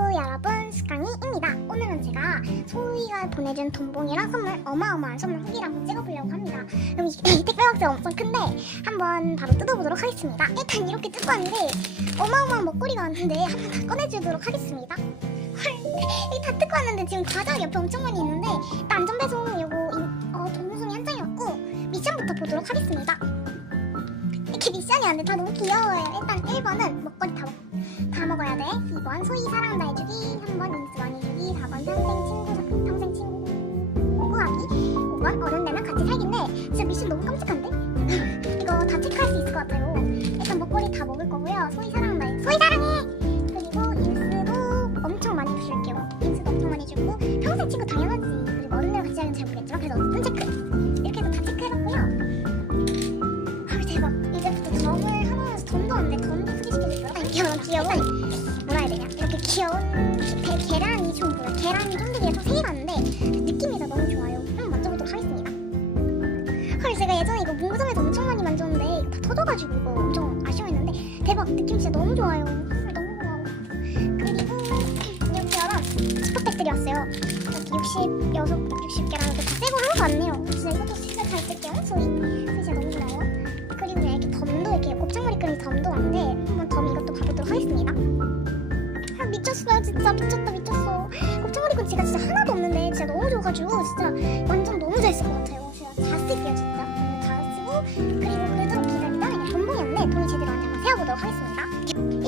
안녕하세요 여러분 스강이입니다. 오늘은 제가 소희가 보내준 돈봉이랑 선물 어마어마한 선물 후기를 한번 찍어보려고 합니다. 그럼 이, 이 택배 박스가 엄청 큰데 한번 바로 뜯어보도록 하겠습니다. 일단 이렇게 뜯고 왔는데 어마어마한 먹거리가 왔는데 한번 다 꺼내주도록 하겠습니다. 헐 이다 뜯고 왔는데 지금 과자 옆에 엄청 많이 있는데 일단 안전배송 요거 인- 어, 동영상이 한 장이 왔고 미션부터 보도록 하겠습니다. 이렇게 미션이 왔는데 다 너무 귀여워요. 일단 1번은 5번 소희 사랑 나 해주기 3번 인수원이 주기 4번 평생 친구 평생 친구 꼬하기. 5번 어른 내면 같이 살겠네. 진짜 미션 너무 깜찍한데? 이거 다 체크할 수 있을 것 같아요. 일단 먹거리 다 먹을 거고요. 소희 사랑 나 소희 사랑해! 그리고 인수도 엄청 많이 줄게요. 인수도 엄청 많이 주고 평생 친구 당연하지. 그리고 어른 내면 같이 살면잘 모르겠지만 그래서 어쨌든 체크! 이렇게 해서 다 체크해봤고요. 아 대박. 이제부터 점을 하면서 점도 없네 점도 소개시켜줄게요. 아, 귀여워. 아, 귀여워. 계란이 쫀득이에서 세 개가 왔는데 느낌이 다 너무 좋아요. 한번 만져보도록 하겠습니다. 헐 제가 예전에 이거 문구점에서 엄청 많이 만졌는데 다 터져가지고 이거 엄청 아쉬워했는데 대박 느낌 진짜 너무 좋아요. 헐 너무 고마워 그리고 이렇게 여러 슈퍼팩들이 왔어요. 이렇게 66, 60개랑 이렇게 다 새거 하나도 왔네요. 진짜 이것도 진짜 잘 쓸게요. 소희 소희 진짜 너무 고마워 그리고 이렇게 덤도 이렇게 곱창머리 끓인 덤도 왔는데 한번 덤 이것도 가보도록 하겠습니다. 아 미쳤어요 진짜. 미쳤다 곱창머리군 제가 진짜 하나도 없는데 진짜 너무 좋아가지고 진짜 완전 너무 잘쓸것 같아요. 제가 다 쓸게요 진짜. 다 쓰고 그리고 그대로 기다리다 그냥 돈봉이었는데 돈이 제대로 왔는지 세어보도록 하겠습니다.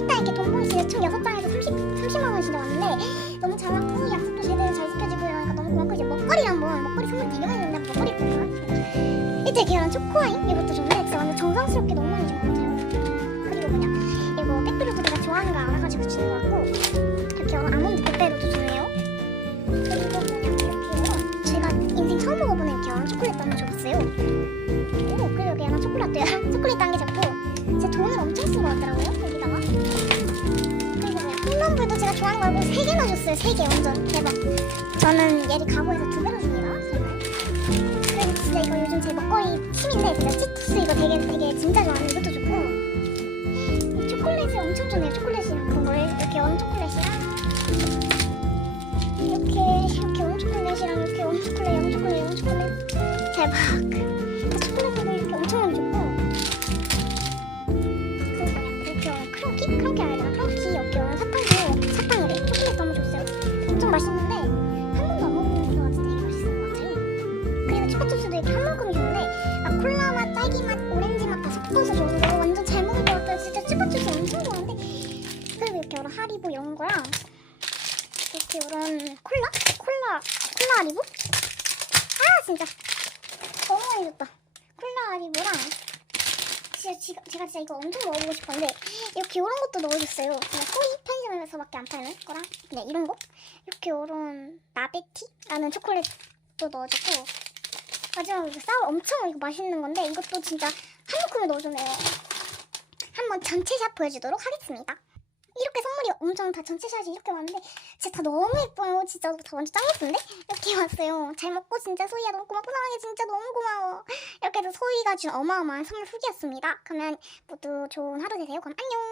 일단 이렇게 돈봉이 진짜 총 6장에서 30, 30만 원씩 나왔는데 너무 잘 왔고 약속도 제대로 잘 지켜주고 이러니까 너무 고맙고 이제 먹거리 한번 먹거리 선물 줬는데 먹거리 있구나? 일제 계란 초코아임 이것도 좋네 진짜 완전 정성스럽게 너무 많이 준것 같아요. 그리고 그냥 이거 백브루도 내가 좋아하는 거 알아가지고 주는 거 초콜릿도 한번 줘봤어요. 오 그리고 여기 하나 초콜릿 한개 잡고 제 돈을 엄청 쓴거 같더라고요 여기다가. 홈런불도 제가 좋아하는 거 알고 세 개나 줬어요 세개 완전 대박. 저는 얘를 가구에서 두 배로 줍니다 선물 그리고 진짜 이거 요즘 제 먹거리 팀인데 진짜 치토스 이거 되게 되게 진짜 좋아하는 이것도 좋고. 초콜릿을 엄청 좋네요 초콜릿 초콜릿을 이렇게 엄청 많이 줬고 그리고 크런키? 크런키 알잖아 크런키 원 사탕도 사탕이래 초콜릿도 한번 줬어요 엄청 맛있는데 한 번도 안 먹어본 것 같은데 되게 맛있을 것 같아요 그리고 추파춥스도 이렇게 한 좋은데 막 콜라 맛, 딸기 맛, 오렌지 맛 다 섞어서 거 완전 잘 먹을 것 같아요. 진짜 추파춥스 엄청 좋아하는데 그리고 이렇게 하리보 이런 거랑 이렇게 이런 콜라? 콜라 콜라 하리보? 아 진짜 너무 줬다. 콜라 하리보랑 진짜 지가, 제가 진짜 이거 엄청 먹어보고 싶었는데 이렇게 이런 것도 넣어줬어요. 그냥 소이 편의점에서밖에 안 파는 거랑 그냥 이런 거 이렇게 이런 나베티라는 초콜릿도 넣어줬고 마지막으로 이거 싸우 엄청 이거 맛있는 건데 이것도 진짜 한 묶음을 넣어주네요. 한번 전체 샷 보여주도록 하겠습니다. 이렇게 선물이 엄청 다 전체 샷이 이렇게 왔는데 진짜 다 너무 예뻐요. 진짜 다 완전 짱 예쁜데? 이렇게 왔어요. 잘 먹고 진짜 소희야 너무 고맙고 사랑해 진짜 너무 고마워. 이렇게 해서 소희가 준 어마어마한 선물 후기였습니다. 그러면 모두 좋은 하루 되세요. 그럼 안녕.